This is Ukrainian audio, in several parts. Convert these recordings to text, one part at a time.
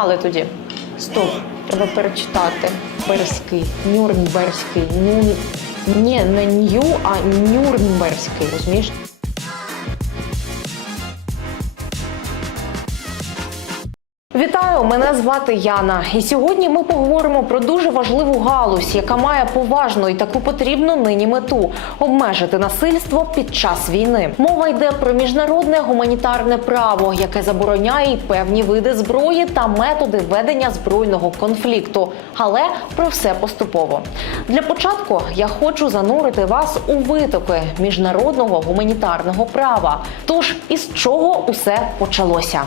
погнали тоді. Стоп, треба перечитати. Берський, Нюрнберзький. Ну, ні, не Нью, а Нюрнберзький, розумієш? Мене звати Яна. І сьогодні ми поговоримо про дуже важливу галузь, яка має поважну і таку потрібну нині мету обмежити насильство під час війни. Мова йде про міжнародне гуманітарне право, яке забороняє певні види зброї та методи ведення збройного конфлікту. Але про все поступово. Для початку я хочу занурити вас у витоки міжнародного гуманітарного права. Тож із чого усе почалося?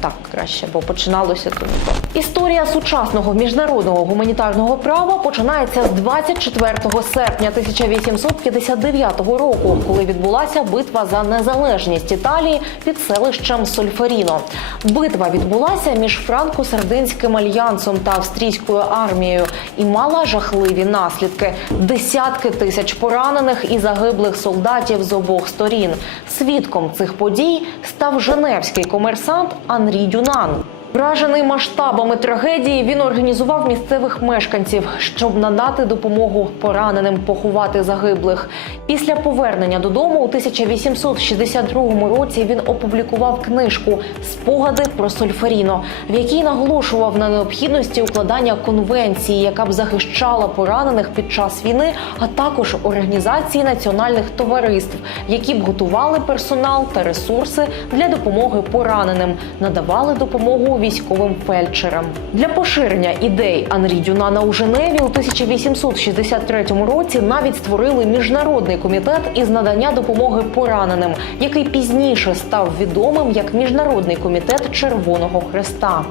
Так, краще, бо починалося то не. Історія сучасного міжнародного гуманітарного права починається з 24 серпня 1859 року, коли відбулася битва за незалежність Італії під селищем Сольферіно. Битва відбулася між франко-сардинським альянсом та австрійською армією і мала жахливі наслідки: десятки тисяч поранених і загиблих солдатів з обох сторін. Свідком цих подій став женевський комерсант Анрі Дюнан. Вражений масштабами трагедії, він організував місцевих мешканців, щоб надати допомогу пораненим поховати загиблих. Після повернення додому у 1862 році він опублікував книжку Спогади про Сольферіно, в якій наголошував на необхідності укладання конвенції, яка б захищала поранених під час війни, а також організації національних товариств, які б готували персонал та ресурси для допомоги пораненим, надавали допомогу військовим фельдшерам. Для поширення ідей Анрі Дюнана у Женеві у 1863 році навіть створили міжнародний комітет із надання допомоги пораненим, який пізніше став відомим як Міжнародний комітет Червоного Хреста.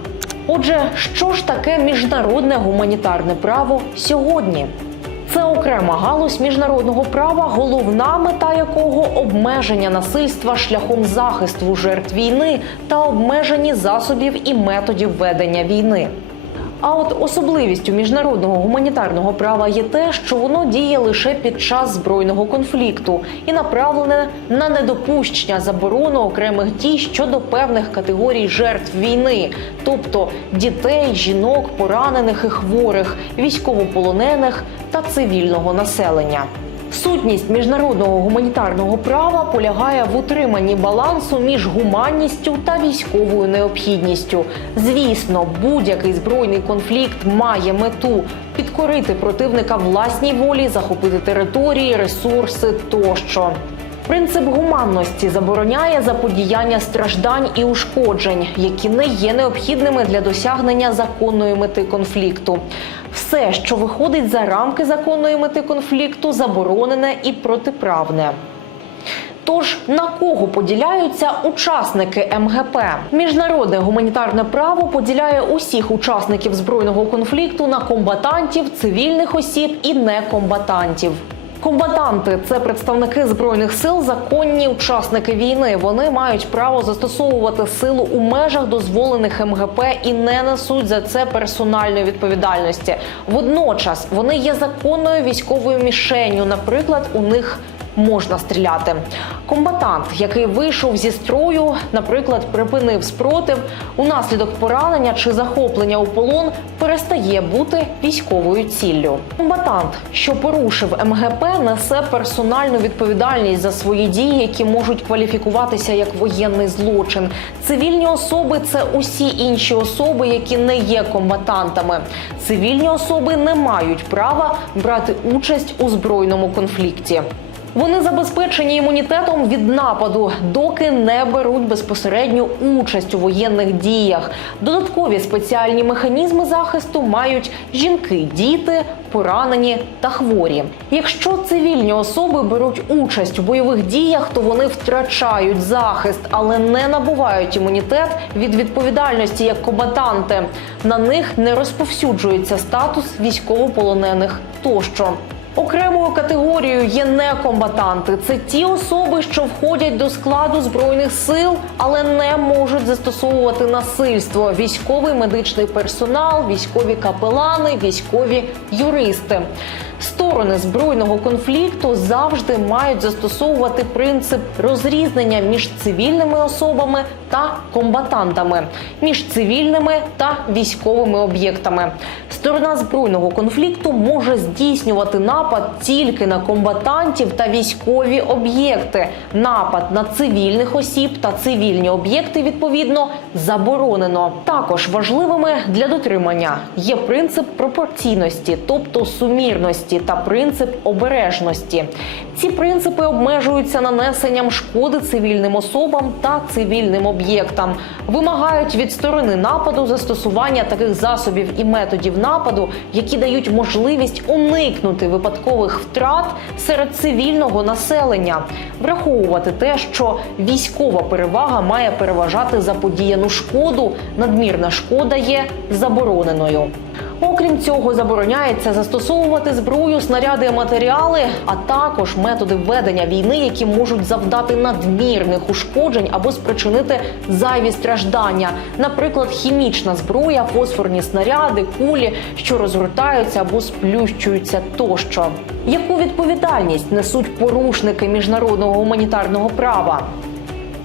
Отже, що ж таке міжнародне гуманітарне право сьогодні? Це окрема галузь міжнародного права, головна мета якого обмеження насильства шляхом захисту жертв війни та обмежені засобів і методів ведення війни. А от особливістю міжнародного гуманітарного права є те, що воно діє лише під час збройного конфлікту і направлене на недопущення заборону окремих дій щодо певних категорій жертв війни, тобто дітей, жінок, поранених і хворих, військовополонених та цивільного населення. Сутність міжнародного гуманітарного права полягає в утриманні балансу між гуманністю та військовою необхідністю. Звісно, будь-який збройний конфлікт має мету підкорити противника власній волі, захопити території, ресурси тощо. Принцип гуманності забороняє заподіяння страждань і ушкоджень, які не є необхідними для досягнення законної мети конфлікту. Все, що виходить за рамки законної мети конфлікту, заборонене і протиправне. Тож на кого поділяються учасники МГП? Міжнародне гуманітарне право поділяє усіх учасників збройного конфлікту на комбатантів, цивільних осіб і некомбатантів. Комбатанти це представники збройних сил, законні учасники війни. Вони мають право застосовувати силу у межах дозволених МГП і не несуть за це персональної відповідальності. Водночас вони є законною військовою мішенню. Наприклад, у них можна стріляти. Комбатант, який вийшов зі строю, наприклад, припинив спротив, унаслідок поранення чи захоплення у полон, перестає бути військовою ціллю. Комбатант, що порушив МГП, несе персональну відповідальність за свої дії, які можуть кваліфікуватися як воєнний злочин. Цивільні особи це усі інші особи, які не є комбатантами. Цивільні особи не мають права брати участь у збройному конфлікті. Вони забезпечені імунітетом від нападу, доки не беруть безпосередню участь у воєнних діях. Додаткові спеціальні механізми захисту мають жінки, діти, поранені та хворі. Якщо цивільні особи беруть участь у бойових діях, то вони втрачають захист, але не набувають імунітет від відповідальності як комбатанти. На них не розповсюджується статус військовополонених тощо. Окремою категорією є некомбатанти. Це ті особи, що входять до складу збройних сил, але не можуть застосовувати насильство: військовий медичний персонал, військові капелани, військові юристи. Сторони збройного конфлікту завжди мають застосовувати принцип розрізнення між цивільними особами та комбатантами, між цивільними та військовими об'єктами. Сторона збройного конфлікту може здійснювати напад тільки на комбатантів та військові об'єкти. Напад на цивільних осіб та цивільні об'єкти відповідно заборонено. Також важливими для дотримання є принцип пропорційності, тобто сумірності, та принцип обережності. Ці принципи обмежуються нанесенням шкоди цивільним особам та цивільним об'єктам, вимагають від сторони нападу застосування таких засобів і методів нападу, які дають можливість уникнути випадкових втрат серед цивільного населення, враховувати те, що військова перевага має переважати заподіяну шкоду, надмірна шкода є забороненою. Окрім цього, забороняється застосовувати зброю, снаряди, матеріали, а також методи ведення війни, які можуть завдати надмірних ушкоджень або спричинити зайві страждання, наприклад, хімічна зброя, фосфорні снаряди, кулі, що розгортаються або сплющуються тощо. Яку відповідальність несуть порушники міжнародного гуманітарного права?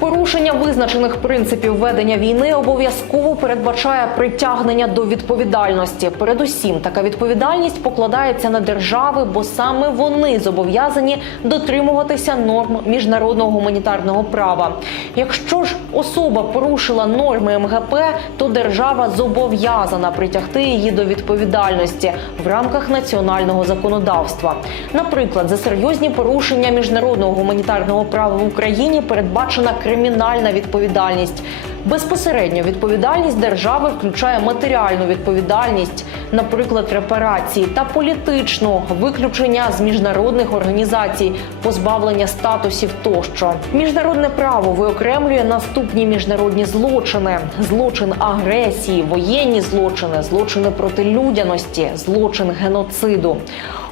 Порушення визначених принципів ведення війни обов'язково передбачає притягнення до відповідальності. Передусім, така відповідальність покладається на держави, бо саме вони зобов'язані дотримуватися норм міжнародного гуманітарного права. Якщо ж особа порушила норми МГП, то держава зобов'язана притягти її до відповідальності в рамках національного законодавства. Наприклад, за серйозні порушення міжнародного гуманітарного права в Україні передбачена кримінальна відповідальність. Безпосередньо відповідальність держави включає матеріальну відповідальність, наприклад, репарації та політичну виключення з міжнародних організацій, позбавлення статусів тощо. Міжнародне право виокремлює наступні міжнародні злочини: злочин агресії, воєнні злочини, злочини проти людяності, злочин геноциду.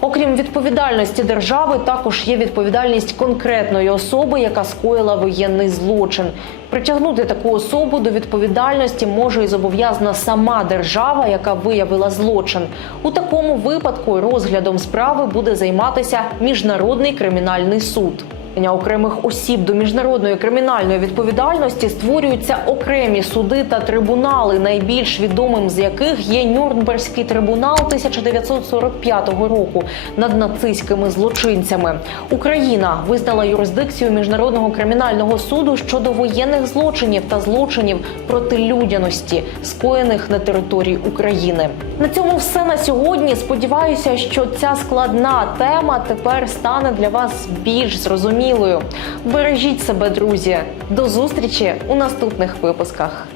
Окрім відповідальності держави, також є відповідальність конкретної особи, яка скоїла воєнний злочин. Притягнути таку особу до відповідальності може і зобов'язана сама держава, яка виявила злочин. У такому випадку розглядом справи буде займатися міжнародний кримінальний суд. Окремих осіб до міжнародної кримінальної відповідальності створюються окремі суди та трибунали, найбільш відомим з яких є Нюрнберзький трибунал 1945 року над нацистськими злочинцями. Україна визнала юрисдикцію міжнародного кримінального суду щодо воєнних злочинів та злочинів проти людяності, скоєних на території України. На цьому все на сьогодні. Сподіваюся, що ця складна тема тепер стане для вас більш зрозумілою. Бережіть себе, друзі. До зустрічі у наступних випусках.